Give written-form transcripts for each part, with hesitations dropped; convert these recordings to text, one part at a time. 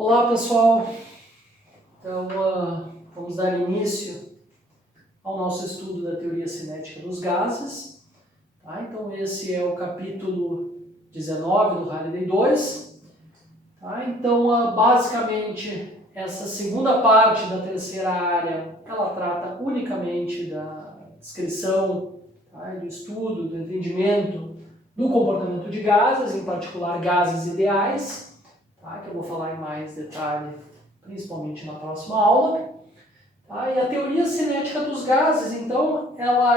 Olá pessoal, então vamos dar início ao nosso estudo da teoria cinética dos gases. Tá? Então esse é o capítulo 19 do Halliday 2. Tá? Então basicamente essa segunda parte da terceira área, ela trata unicamente da descrição, tá? Do estudo, do entendimento do comportamento de gases, em particular gases ideais. Tá, que eu vou falar em mais detalhe, principalmente na próxima aula. Tá, e a teoria cinética dos gases, então, ela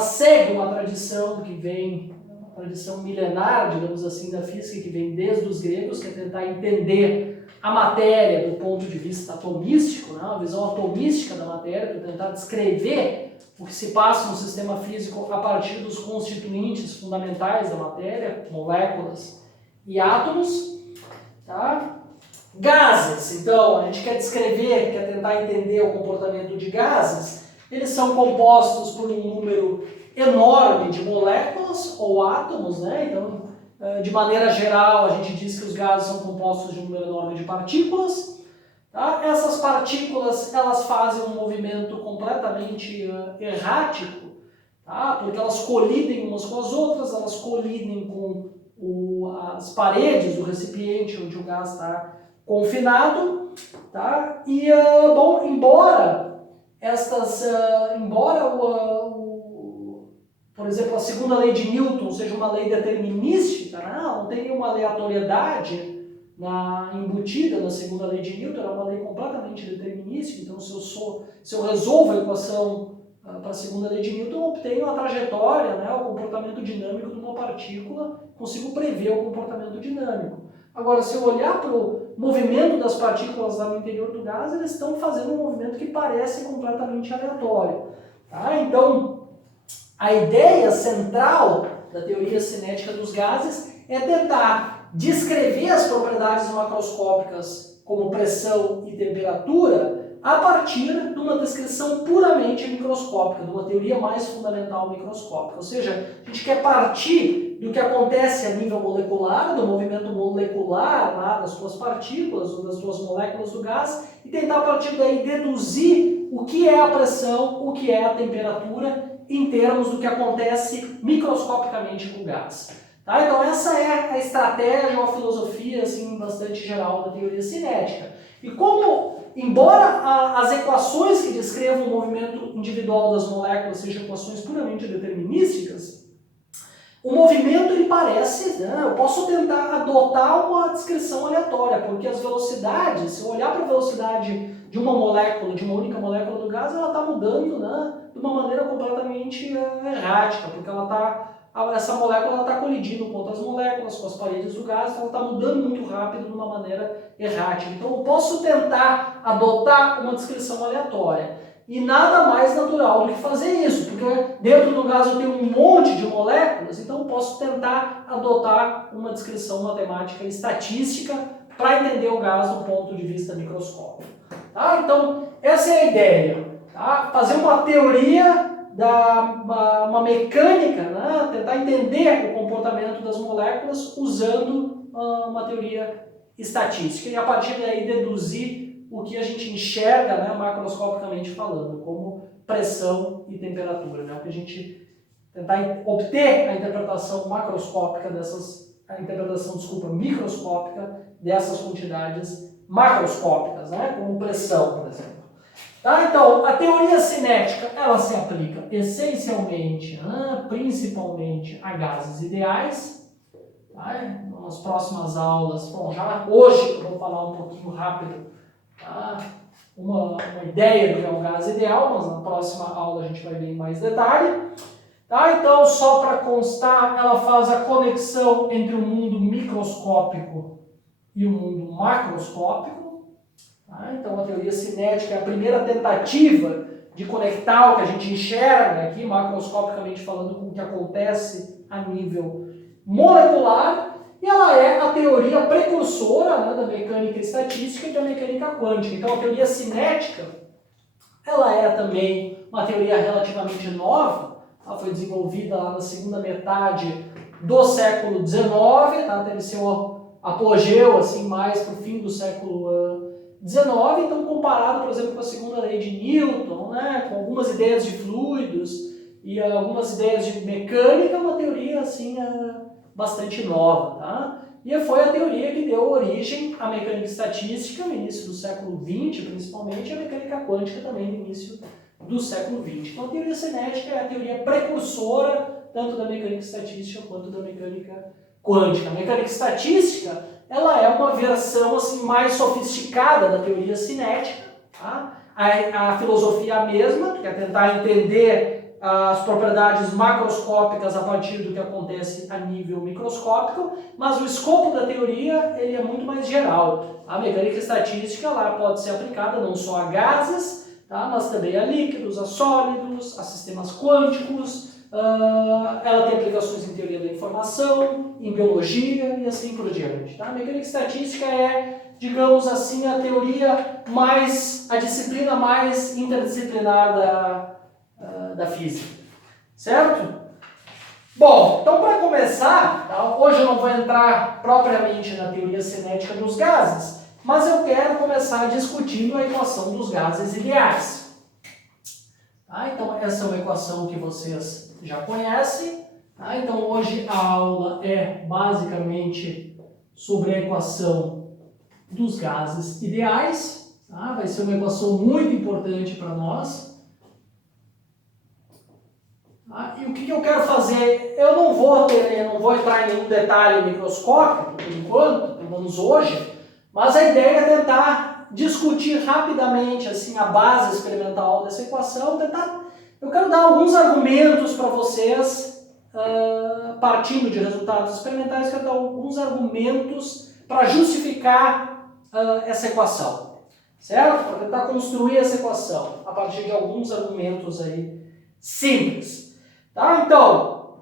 segue uma tradição que vem, uma tradição milenar, digamos assim, da física, que vem desde os gregos, que é tentar entender a matéria do ponto de vista atomístico, né, uma visão atomística da matéria, para tentar descrever o que se passa no sistema físico a partir dos constituintes fundamentais da matéria, moléculas e átomos, tá? Gases, então, a gente quer descrever, quer tentar entender o comportamento de gases. Eles são compostos por um número enorme de moléculas ou átomos, né? Então, de maneira geral, a gente diz que os gases são compostos de um número enorme de partículas. Tá? Essas partículas, elas fazem um movimento completamente errático, tá? Porque elas colidem umas com as outras, elas colidem com as paredes do recipiente onde o gás está confinado, tá? E, embora por exemplo, a segunda lei de Newton seja uma lei determinística, né? Não tem nenhuma aleatoriedade embutida na segunda lei de Newton, é uma lei completamente determinística, então se eu resolvo a equação para a segunda lei de Newton, eu obtenho a trajetória, né, o comportamento dinâmico de uma partícula, consigo prever o comportamento dinâmico. Agora, se eu olhar para o movimento das partículas lá no interior do gás, eles estão fazendo um movimento que parece completamente aleatório. Tá? Então, a ideia central da teoria cinética dos gases é tentar descrever as propriedades macroscópicas como pressão e temperatura a partir de uma descrição puramente microscópica, de uma teoria mais fundamental microscópica. Ou seja, a gente quer partir do que acontece a nível molecular, do movimento molecular lá das suas partículas ou das suas moléculas do gás, e tentar a partir daí deduzir o que é a pressão, o que é a temperatura, em termos do que acontece microscopicamente com o gás. Tá? Então essa é a estratégia ou a filosofia assim, bastante geral da teoria cinética. E como, embora as equações que descrevam o movimento individual das moléculas sejam equações puramente determinísticas, o movimento ele parece, né, eu posso tentar adotar uma descrição aleatória, porque as velocidades, se eu olhar para a velocidade de uma molécula, de uma única molécula do gás, ela está mudando, né, de uma maneira completamente errática, porque essa molécula está colidindo com outras moléculas, com as paredes do gás, ela está mudando muito rápido de uma maneira errática. Então eu posso tentar adotar uma descrição aleatória. E nada mais natural do que fazer isso, porque dentro do gás eu tenho um monte de moléculas, então eu posso tentar adotar uma descrição matemática e estatística para entender o gás do ponto de vista microscópico. Tá? Então, essa é a ideia. Tá? Fazer uma teoria, uma mecânica, né? Tentar entender o comportamento das moléculas usando uma teoria estatística e a partir daí deduzir o que a gente enxerga, né, macroscopicamente falando, como pressão e temperatura, né, o que a gente tentar obter a interpretação microscópica dessas quantidades macroscópicas, né, como pressão, por exemplo. Tá? Então, a teoria cinética, ela se aplica essencialmente, principalmente a gases ideais. Tá? Nas próximas aulas, já hoje eu vou falar um pouquinho rápido, tá? Uma ideia do que é um gás ideal, mas na próxima aula a gente vai ver em mais detalhe. Tá? Então, só para constar, ela faz a conexão entre o mundo microscópico e o mundo macroscópico. Tá? Então, a teoria cinética é a primeira tentativa de conectar o que a gente enxerga aqui, macroscopicamente falando, com o que acontece a nível molecular. E ela é a teoria precursora, né, da mecânica estatística e da mecânica quântica. Então a teoria cinética, ela é também uma teoria relativamente nova, ela foi desenvolvida lá na segunda metade do século XIX, tá? Teve seu apogeu assim, mais para o fim do século XIX, então comparado, por exemplo, com a segunda lei de Newton, né, com algumas ideias de fluidos e algumas ideias de mecânica, uma teoria assim, bastante nova. Tá? E foi a teoria que deu origem à mecânica estatística no início do século XX, principalmente, e a mecânica quântica também no início do século XX. Então a teoria cinética é a teoria precursora tanto da mecânica estatística quanto da mecânica quântica. A mecânica estatística ela é uma versão assim, mais sofisticada da teoria cinética. Tá? A filosofia é a mesma, que é tentar entender as propriedades macroscópicas a partir do que acontece a nível microscópico, mas o escopo da teoria ele é muito mais geral. A mecânica estatística ela pode ser aplicada não só a gases, tá? Mas também a líquidos, a sólidos, a sistemas quânticos. Ela tem aplicações em teoria da informação, em biologia e assim por diante. Tá? A mecânica estatística é, digamos assim, a teoria mais, a disciplina mais interdisciplinar da física, certo? Bom, então para começar, tá? Hoje eu não vou entrar propriamente na teoria cinética dos gases, mas eu quero começar discutindo a equação dos gases ideais. Tá? Então essa é uma equação que vocês já conhecem. Tá? Então hoje a aula é basicamente sobre a equação dos gases ideais. Tá? Vai ser uma equação muito importante para nós. E o que eu quero fazer? Eu não vou entrar em nenhum detalhe microscópico, por enquanto, pelo menos hoje, mas a ideia é tentar discutir rapidamente assim, a base experimental dessa equação. Eu quero dar alguns argumentos para vocês, partindo de resultados experimentais, quero dar alguns argumentos para justificar essa equação, certo? Para tentar construir essa equação a partir de alguns argumentos aí simples. Tá? Então,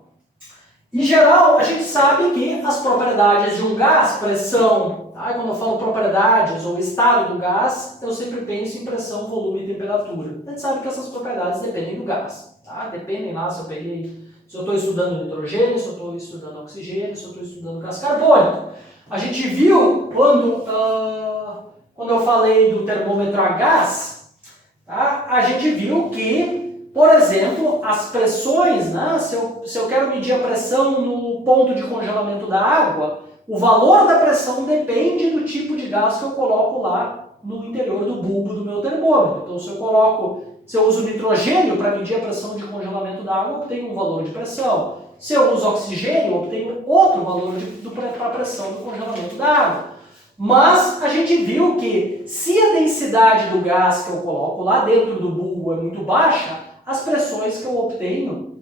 em geral, a gente sabe que as propriedades de um gás, pressão, tá? Quando eu falo propriedades ou estado do gás, eu sempre penso em pressão, volume e temperatura. A gente sabe que essas propriedades dependem do gás. Tá? Dependem lá se eu estou estudando nitrogênio, se eu estou estudando oxigênio, se eu estou estudando gás carbônico. A gente viu quando eu falei do termômetro a gás, tá? A gente viu que por exemplo, as pressões, né? Se eu quero medir a pressão no ponto de congelamento da água, o valor da pressão depende do tipo de gás que eu coloco lá no interior do bulbo do meu termômetro. Então, se eu uso nitrogênio para medir a pressão de congelamento da água, eu obtenho um valor de pressão. Se eu uso oxigênio, eu obtenho outro valor para a pressão do congelamento da água. Mas a gente viu que se a densidade do gás que eu coloco lá dentro do bulbo é muito baixa, as pressões que eu obtenho,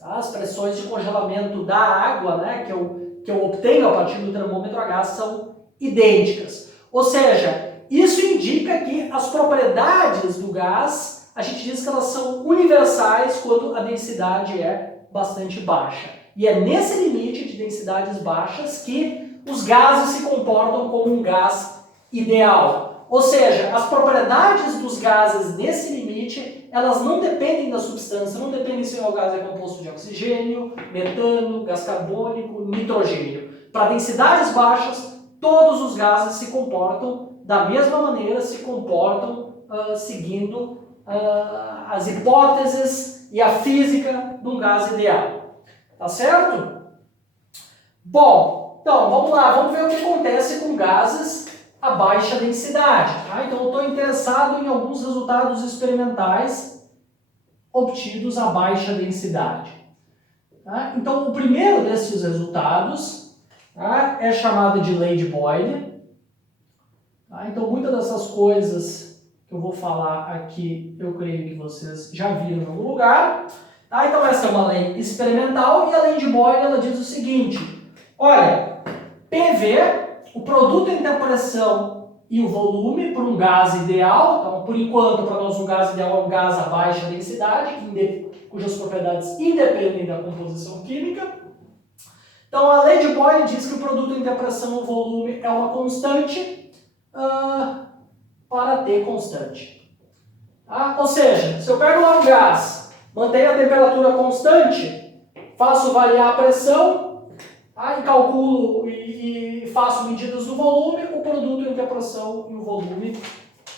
tá? As pressões de congelamento da água, né, que eu obtenho a partir do termômetro a gás são idênticas. Ou seja, isso indica que as propriedades do gás, a gente diz que elas são universais quando a densidade é bastante baixa. E é nesse limite de densidades baixas que os gases se comportam como um gás ideal. Ou seja, as propriedades dos gases nesse limite, elas não dependem da substância, não dependem se o gás é composto de oxigênio, metano, gás carbônico, nitrogênio. Para densidades baixas, todos os gases se comportam da mesma maneira, se comportam seguindo as hipóteses e a física de um gás ideal. Tá certo? Bom, então vamos lá, vamos ver o que acontece com gases a baixa densidade. Tá? Então eu estou interessado em alguns resultados experimentais obtidos a baixa densidade. Tá? Então o primeiro desses resultados, tá, é chamado de lei de Boyle. Tá? Então muitas dessas coisas que eu vou falar aqui, eu creio que vocês já viram em algum lugar. Tá? Então essa é uma lei experimental e a lei de Boyle ela diz o seguinte: olha, PV, o produto entre a pressão e o volume por um gás ideal. Então, por enquanto, para nós um gás ideal é um gás a baixa densidade, cujas propriedades independem da composição química. Então, a lei de Boyle diz que o produto entre a pressão e o volume é uma constante para T constante. Tá? Ou seja, se eu pego lá um gás, mantenho a temperatura constante, faço variar a pressão, tá? E calculo e faço medidas do volume, o produto entre a pressão e o volume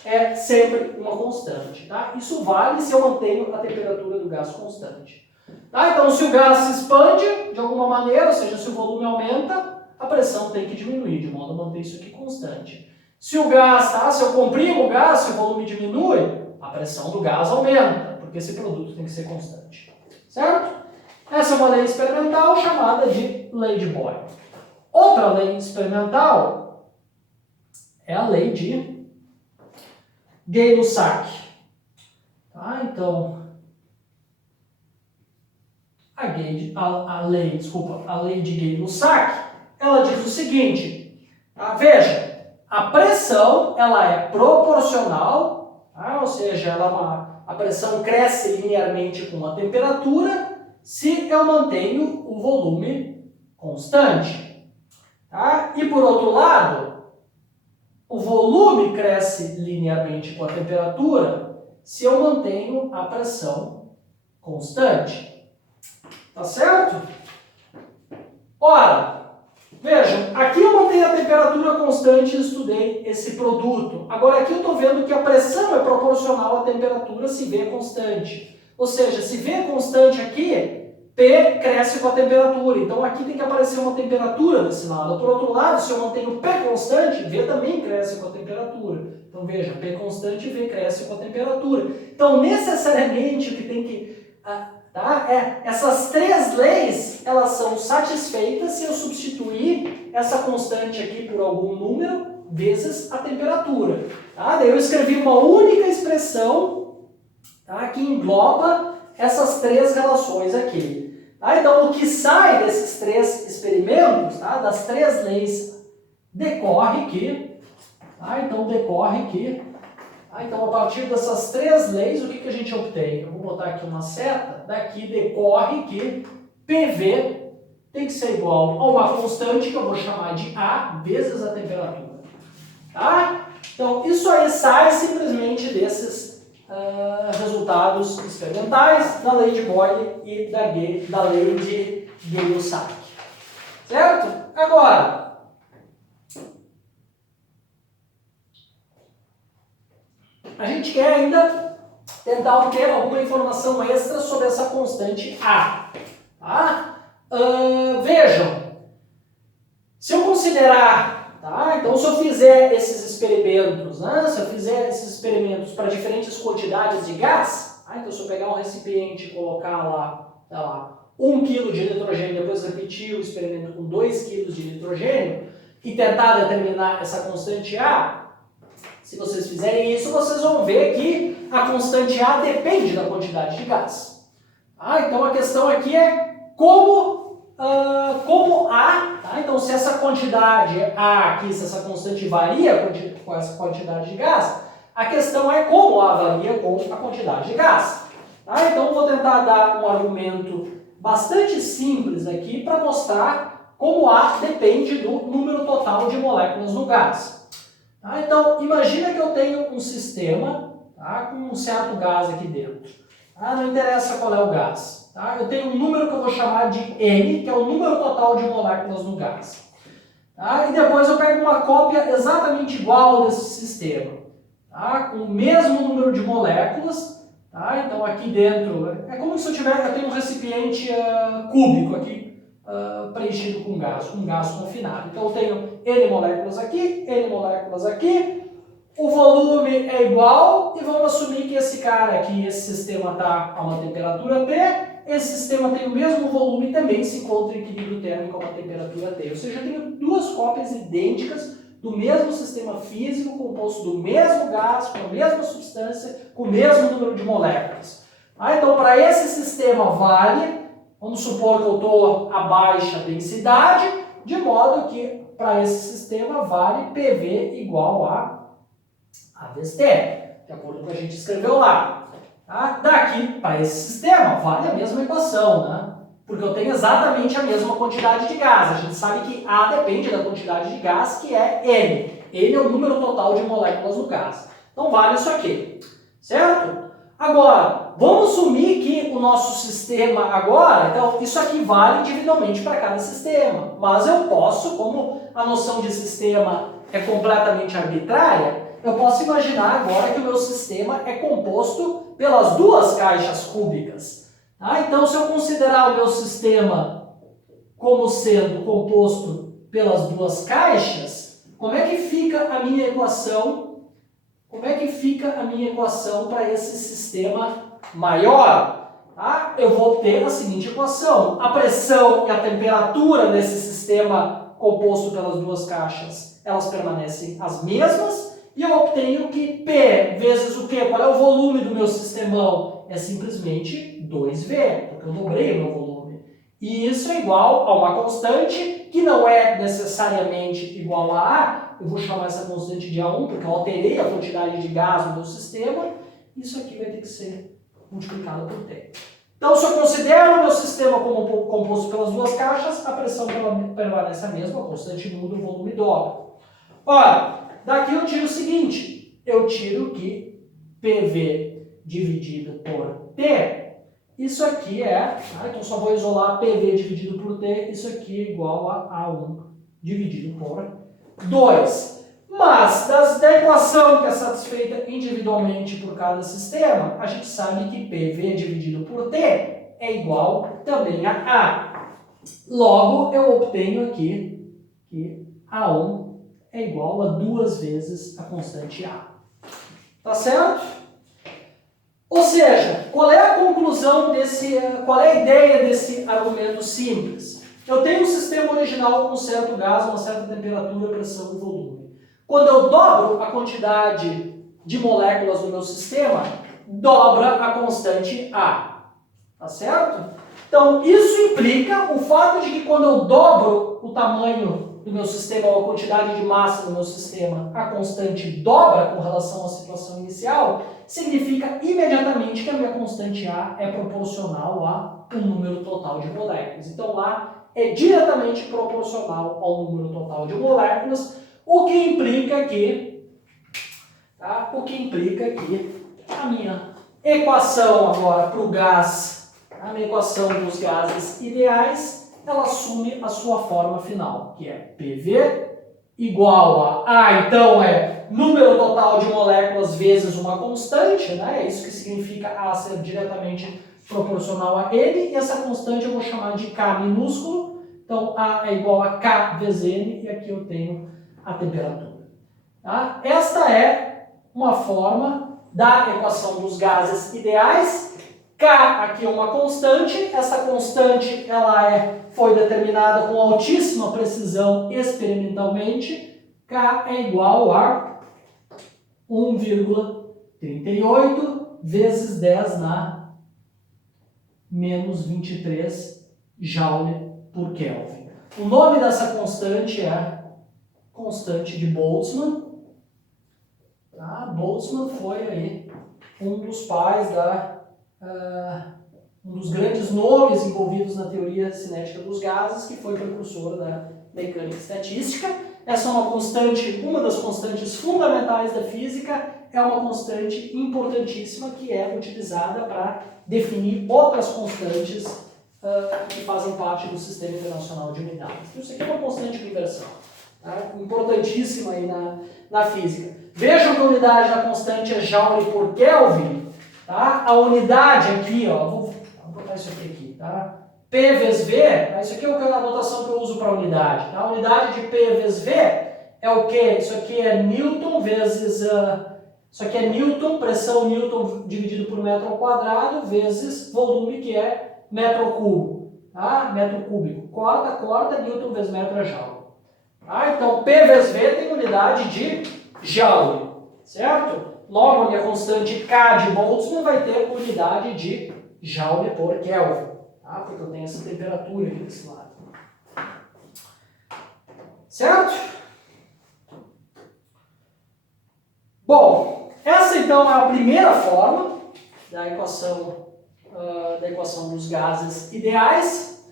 é sempre uma constante. Tá? Isso vale se eu mantenho a temperatura do gás constante. Tá? Então, se o gás se expande de alguma maneira, ou seja, se o volume aumenta, a pressão tem que diminuir, de modo a manter isso aqui constante. Se o gás, tá? Se eu comprimo o gás, se o volume diminui, a pressão do gás aumenta, porque esse produto tem que ser constante. Certo? Essa é uma lei experimental chamada de lei de Boyle. Outra lei experimental é a lei de Gay-Lussac. Tá? Então, a lei de Gay-Lussac, ela diz o seguinte, tá? Veja, a pressão ela é proporcional, tá? Ou seja, a pressão cresce linearmente com a temperatura se eu mantenho o volume constante. Tá? E por outro lado, o volume cresce linearmente com a temperatura se eu mantenho a pressão constante. Tá certo? Ora, vejam, aqui eu mantenho a temperatura constante e estudei esse produto. Agora aqui eu estou vendo que a pressão é proporcional à temperatura se V é constante. Ou seja, se V é constante aqui, P cresce com a temperatura. Então aqui tem que aparecer uma temperatura desse lado. Por outro lado, se eu mantenho P constante, V também cresce com a temperatura. Então veja, P constante e V cresce com a temperatura. Então necessariamente o que tem que... Tá? Essas três leis, elas são satisfeitas se eu substituir essa constante aqui por algum número vezes a temperatura. Tá? Daí eu escrevi uma única expressão, tá? Que engloba essas três relações aqui. Tá? Então o que sai desses três experimentos, tá? Das três leis, decorre que... Tá? Então decorre que... Então, a partir dessas três leis, o que a gente obtém? Eu vou botar aqui uma seta, daqui decorre que PV tem que ser igual a uma constante, que eu vou chamar de A, vezes a temperatura. Tá? Então, isso aí sai simplesmente desses resultados experimentais da lei de Boyle e da lei de Gay-Lussac. Certo? Agora... a gente quer ainda tentar obter alguma informação extra sobre essa constante A. Tá? Vejam, se eu considerar, tá? Então se eu fizer esses experimentos, né? Se eu fizer esses experimentos para diferentes quantidades de gás, tá? Então se eu pegar um recipiente e colocar lá 1 kg de nitrogênio, depois repetir o experimento com 2 kg de nitrogênio e tentar determinar essa constante A, se vocês fizerem isso, vocês vão ver que a constante A depende da quantidade de gás. Então a questão aqui é como A, tá? Então se essa quantidade A aqui, se essa constante varia com essa quantidade de gás, a questão é como A varia com a quantidade de gás. Tá? Então eu vou tentar dar um argumento bastante simples aqui para mostrar como A depende do número total de moléculas no gás. Tá? Então, imagina que eu tenho um sistema, tá, com um certo gás aqui dentro. Tá? Não interessa qual é o gás. Tá? Eu tenho um número que eu vou chamar de N, que é o número total de moléculas no gás. Tá? E depois eu pego uma cópia exatamente igual desse sistema, tá? Com o mesmo número de moléculas. Tá? Então, aqui dentro, é como se eu tenho um recipiente cúbico aqui, preenchido com gás confinado. Então eu tenho N moléculas aqui, o volume é igual e vamos assumir que esse cara aqui, esse sistema está a uma temperatura T, esse sistema tem o mesmo volume e também se encontra em equilíbrio térmico a uma temperatura T. Ou seja, eu tenho duas cópias idênticas do mesmo sistema físico, composto do mesmo gás, com a mesma substância, com o mesmo número de moléculas. Então para esse sistema vale... Vamos supor que eu estou a baixa densidade, de modo que para esse sistema vale PV igual a vezes T, de acordo com o que a gente escreveu lá. Tá? Daqui para esse sistema vale a mesma equação, né? Porque eu tenho exatamente a mesma quantidade de gás. A gente sabe que A depende da quantidade de gás, que é N. N é o número total de moléculas no gás. Então vale isso aqui, certo? Agora, vamos assumir que o nosso sistema agora, então isso aqui vale individualmente para cada sistema, mas eu posso, como a noção de sistema é completamente arbitrária, eu posso imaginar agora que o meu sistema é composto pelas duas caixas cúbicas. Tá? Então, se eu considerar o meu sistema como sendo composto pelas duas caixas, como é que fica a minha equação? Como é que fica a minha equação para esse sistema maior? Tá? Eu vou ter a seguinte equação. A pressão e a temperatura desse sistema composto pelas duas caixas, elas permanecem as mesmas. E eu obtenho que P vezes o quê? Qual é o volume do meu sistemão? É simplesmente 2V, porque eu dobrei o meu volume. E isso é igual a uma constante que não é necessariamente igual a A. Eu vou chamar essa constante de A1, porque eu alterei a quantidade de gás no meu sistema. Isso aqui vai ter que ser multiplicado por T. Então, se eu considero o meu sistema como composto pelas duas caixas, a pressão permanece a mesma, a constante muda, o volume dobra. Ora, daqui eu tiro o seguinte, eu tiro que PV dividido por T, isso aqui é, então só vou isolar PV dividido por T, isso aqui é igual a A1 dividido por 2. Mas, da equação que é satisfeita individualmente por cada sistema, a gente sabe que PV dividido por T é igual também a A. Logo, eu obtenho aqui que A1 é igual a 2 vezes a constante A. Tá certo? Ou seja, qual é a conclusão qual é a ideia desse argumento simples? Eu tenho um sistema original com um certo gás, uma certa temperatura, pressão e volume. Quando eu dobro a quantidade de moléculas do meu sistema, dobra a constante A. Tá certo? Então, isso implica o fato de que quando eu dobro o tamanho do meu sistema, ou a quantidade de massa do meu sistema, a constante dobra com relação à situação inicial, significa imediatamente que a minha constante A é proporcional a um número total de moléculas. Então, A é diretamente proporcional ao número total de moléculas, o que implica que a minha equação agora para o gás, a minha equação dos gases ideais, ela assume a sua forma final, que é PV igual a então é número total de moléculas vezes uma constante, né? É isso que significa A ser diretamente proporcional a N, e essa constante eu vou chamar de K minúsculo, então A é igual a K vezes N, e aqui eu tenho a temperatura. Tá? Esta é uma forma da equação dos gases ideais. K aqui é uma constante, essa constante foi determinada com altíssima precisão experimentalmente. K é igual a 1,38 vezes 10 na menos 23 Joule por Kelvin. O nome dessa constante é constante de Boltzmann. Tá? Boltzmann foi aí um dos pais um dos grandes nomes envolvidos na teoria cinética dos gases, que foi precursor da mecânica estatística. Essa é uma constante, uma das constantes fundamentais da física, é uma constante importantíssima que é utilizada para definir outras constantes que fazem parte do Sistema Internacional de Unidades. Isso aqui é uma constante universal, tá? Importantíssima aí na física. Vejam que a unidade da constante é Joule por Kelvin. Tá? A unidade aqui, ó, vou botar isso aqui, tá? P vezes V, tá? Isso aqui é a notação que eu uso para unidade. Tá? A unidade de P vezes V é o quê? Isso aqui é Newton vezes... isso aqui é Newton, pressão Newton dividido por metro ao quadrado, vezes volume, que é metro ao cubo. Tá? Metro cúbico. Corta, Newton vezes metro é Joule. Tá? Então, P vezes V tem unidade de Joule, certo? Logo, a minha constante K de Boltzmann vai ter unidade de Joule por Kelvin, tá? Porque eu tenho essa temperatura aqui desse lado. Certo? Bom, essa então é a primeira forma da equação dos gases ideais.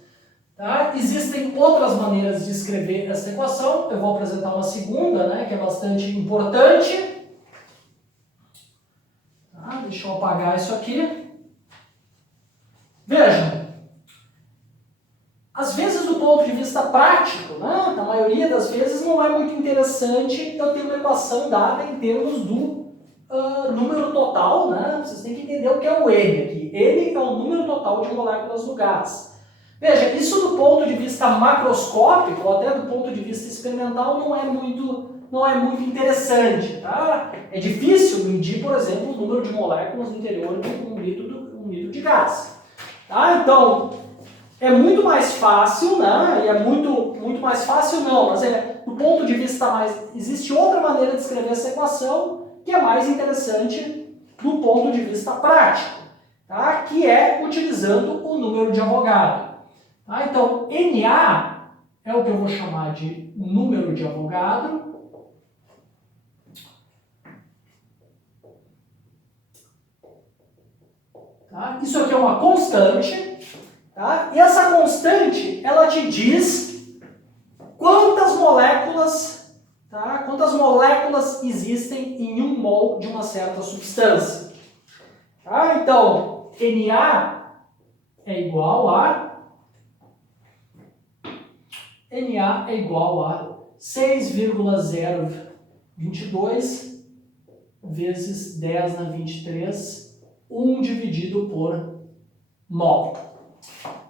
Tá? Existem outras maneiras de escrever essa equação. Eu vou apresentar uma segunda, né, que é bastante importante. Deixa Deixa eu apagar isso aqui. Vejam, às vezes do ponto de vista prático, né, na maioria das vezes não é muito interessante eu ter uma equação dada em termos do número total, né? Vocês têm que entender o que é o N aqui. N é o número total de moléculas do gás. Veja, isso do ponto de vista macroscópico, ou até do ponto de vista experimental, não é muito interessante. Tá? É difícil medir, por exemplo, o número de moléculas no interior de um litro de gás. Tá? Então, é muito mais fácil, né? E é muito mais fácil não, mas do ponto de vista mais... Existe outra maneira de escrever essa equação que é mais interessante do ponto de vista prático, tá? Que é utilizando o número de Avogadro. Tá? Então, Na é o que eu vou chamar de número de Avogadro. Tá? Isso aqui é uma constante. Tá? E essa constante, ela te diz quantas moléculas, tá? Quantas moléculas existem em 1 mol de uma certa substância. Tá? Então, Na é igual a 6,022 vezes 10 na 23, 1 dividido por mol.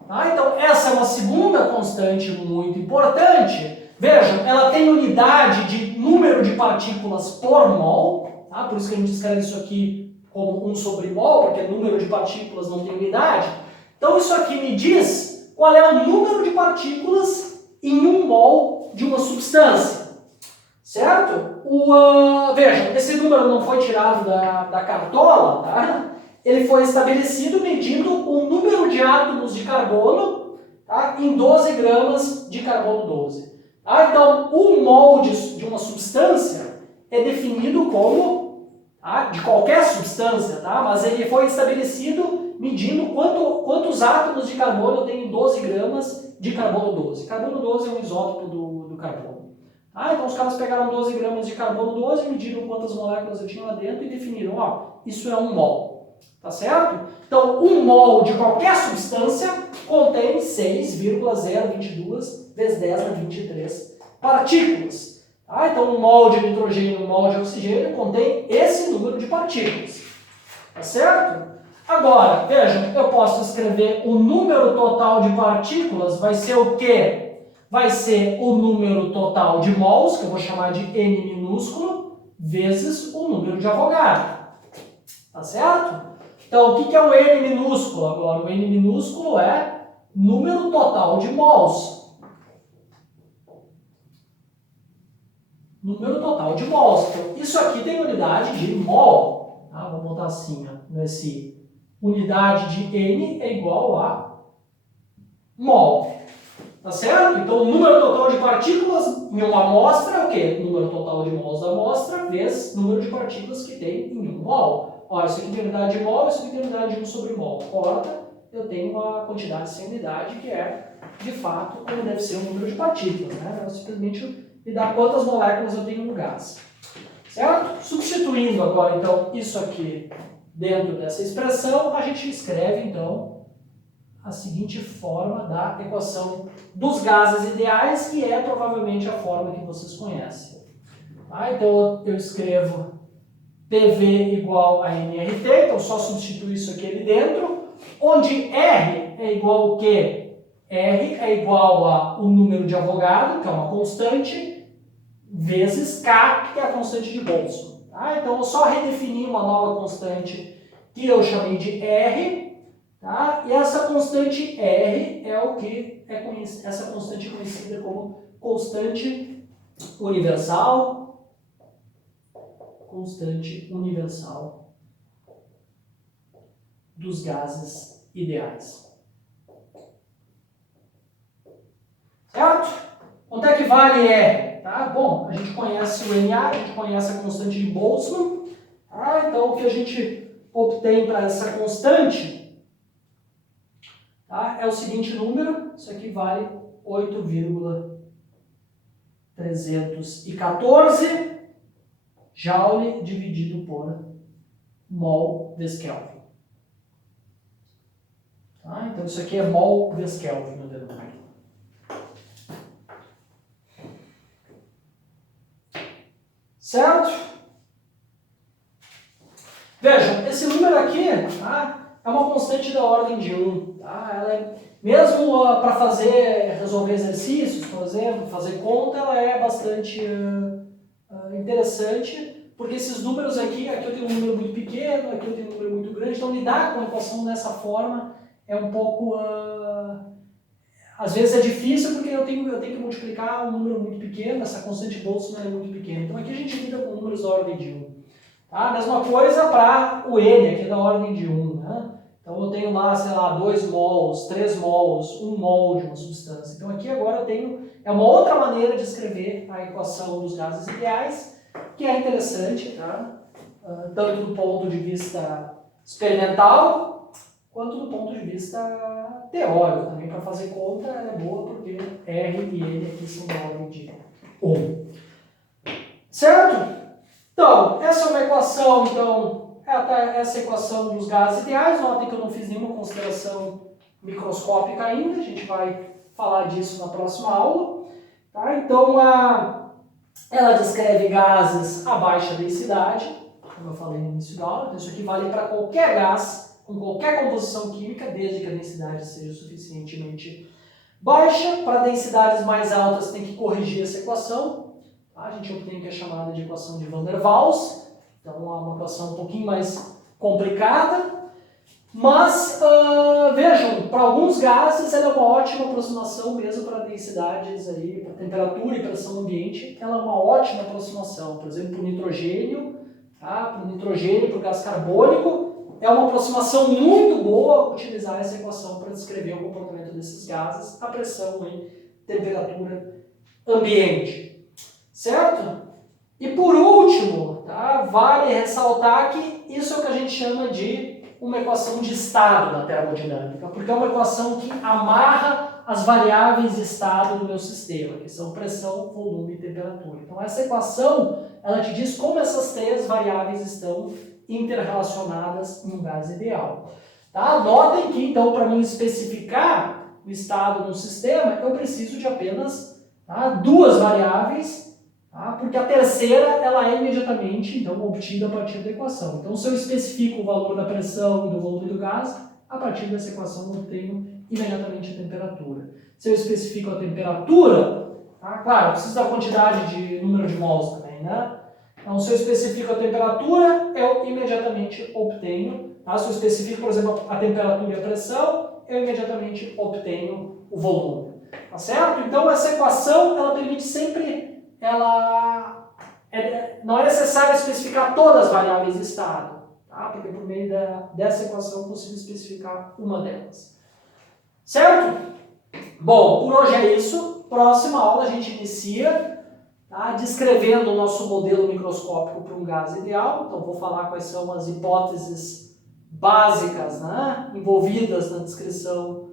Tá? Então, essa é uma segunda constante muito importante. Vejam, ela tem unidade de número de partículas por mol, tá? Por isso que a gente escreve isso aqui como 1 sobre mol, porque número de partículas não tem unidade. Então, isso aqui me diz qual é o número de partículas em 1 mol de uma substância. Certo? Vejam, esse número não foi tirado da cartola, tá? Ele foi estabelecido medindo o número de átomos de carbono, tá, em 12 gramas de carbono 12. Tá? Então, 1 mol de uma substância é definido como, tá, de qualquer substância, tá? Mas ele foi estabelecido medindo quantos átomos de carbono eu tenho em 12 gramas de carbono 12. Carbono 12 é um isótopo do carbono. Então os caras pegaram 12 gramas de carbono 12, mediram quantas moléculas eu tinha lá dentro e definiram, ó, isso é 1 mol. Tá certo? Então, 1 mol de qualquer substância contém 6,022 vezes 10 na 23 partículas. Tá? Então, 1 mol de nitrogênio e 1 mol de oxigênio contém esse número de partículas. Tá certo? Agora, vejam, eu posso escrever o número total de partículas, vai ser o quê? Vai ser o número total de mols, que eu vou chamar de N minúsculo, vezes o número de Avogadro. Tá certo? Então, o que é o N minúsculo agora? O N minúsculo é número total de mols. Número total de mols. Então, isso aqui tem unidade de mol. Tá? Vou botar assim, ó, nesse unidade de N é igual a mol. Tá certo? Então, o número total de partículas em uma amostra é o quê? Número total de mols da amostra vezes número de partículas que tem em 1 mol. Ó, isso aqui tem unidade de mol, isso aqui tem unidade de 1 sobre mol. Corta, eu tenho uma quantidade sem unidade que é, de fato, como deve ser o número de partículas. Né? Eu simplesmente me dá quantas moléculas eu tenho no gás. Certo? Substituindo agora, então, isso aqui dentro dessa expressão, a gente escreve, então, a seguinte forma da equação dos gases ideais, que é provavelmente a forma que vocês conhecem. Tá? Então, eu escrevo PV igual a nRT, então só substituo isso aqui ali dentro, onde R é igual ao quê? R é igual ao número de Avogadro, que é uma constante, vezes K, que é a constante de Boltzmann. Tá? Então, eu só redefini uma nova constante que eu chamei de R, tá? E essa constante R é o que é conhecida, essa constante é conhecida como constante universal dos gases ideais. Certo? Quanto é que vale R? Tá? Bom, a gente conhece o Na, a gente conhece a constante de Boltzmann. Tá? Então, o que a gente obtém para essa constante, tá, é o seguinte número, isso aqui vale 8,314 Joule dividido por mol/Kelvin. Tá? Então isso aqui é mol/Kelvin no denominador. Certo? Vejam, esse número aqui, tá, é uma constante da ordem de 1. Tá? Ela é, mesmo para resolver exercícios, por exemplo, fazer conta, ela é bastante interessante, porque esses números aqui eu tenho um número muito pequeno, aqui eu tenho um número muito grande, então lidar com a equação dessa forma é um pouco... às vezes é difícil porque eu tenho que multiplicar um número muito pequeno, essa constante Boltzmann é muito pequena. Então aqui a gente lida com números da ordem de 1. Tá? Mesma coisa para o N, aqui é da ordem de 1. Né? Então eu tenho lá, sei lá, 2 mols, 3 mols, 1 mol de uma substância. Então aqui agora eu tenho... É uma outra maneira de escrever a equação dos gases ideais, que é interessante, tá? Tanto do ponto de vista experimental, quanto do ponto de vista teórico. Também para fazer conta é boa, porque R e N aqui são da ordem de 1. Certo? Então, essa é uma equação, então, essa equação dos gases ideais. Notem que eu não fiz nenhuma consideração microscópica ainda, a gente vai falar disso na próxima aula. Tá? Então, ela descreve gases a baixa densidade, como eu falei no início da aula. Então, isso aqui vale para qualquer gás, com qualquer composição química, desde que a densidade seja suficientemente baixa. Para densidades mais altas, tem que corrigir essa equação. A gente obtém o que é chamada de equação de Van der Waals, então é uma equação um pouquinho mais complicada, mas vejam, para alguns gases ela é uma ótima aproximação mesmo para densidades, aí, para temperatura e pressão ambiente, ela é uma ótima aproximação. Por exemplo, para o nitrogênio, tá? Para o nitrogênio, para o gás carbônico, é uma aproximação muito boa utilizar essa equação para descrever o comportamento desses gases, a pressão e temperatura ambiente. Certo? E por último, tá, vale ressaltar que isso é o que a gente chama de uma equação de estado na termodinâmica, porque é uma equação que amarra as variáveis de estado do meu sistema, que são pressão, volume e temperatura. Então essa equação, ela te diz como essas três variáveis estão interrelacionadas em um gás ideal. Tá? Notem que, então, para mim especificar o estado de um sistema, eu preciso de apenas duas variáveis, porque a terceira ela é imediatamente então, obtida a partir da equação. Então, se eu especifico o valor da pressão e do volume do gás, a partir dessa equação eu obtenho imediatamente a temperatura. Se eu especifico a temperatura, claro, eu preciso da quantidade de número de mols também, né? Então, se eu especifico a temperatura, eu imediatamente obtenho. Se eu especifico, por exemplo, a temperatura e a pressão, eu imediatamente obtenho o volume. Tá certo? Então, essa equação ela permite sempre... não é necessário especificar todas as variáveis de estado, tá? Porque por meio dessa equação eu consigo especificar uma delas. Certo? Bom, por hoje é isso. Próxima aula a gente inicia descrevendo o nosso modelo microscópico para um gás ideal. Então vou falar quais são as hipóteses básicas, né, envolvidas na descrição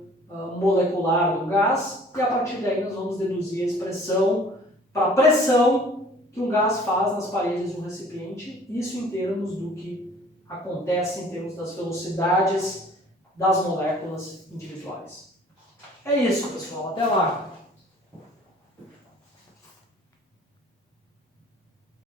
molecular do gás, e a partir daí nós vamos deduzir a expressão para a pressão que um gás faz nas paredes de um recipiente, isso em termos do que acontece em termos das velocidades das moléculas individuais. É isso, pessoal. Até lá!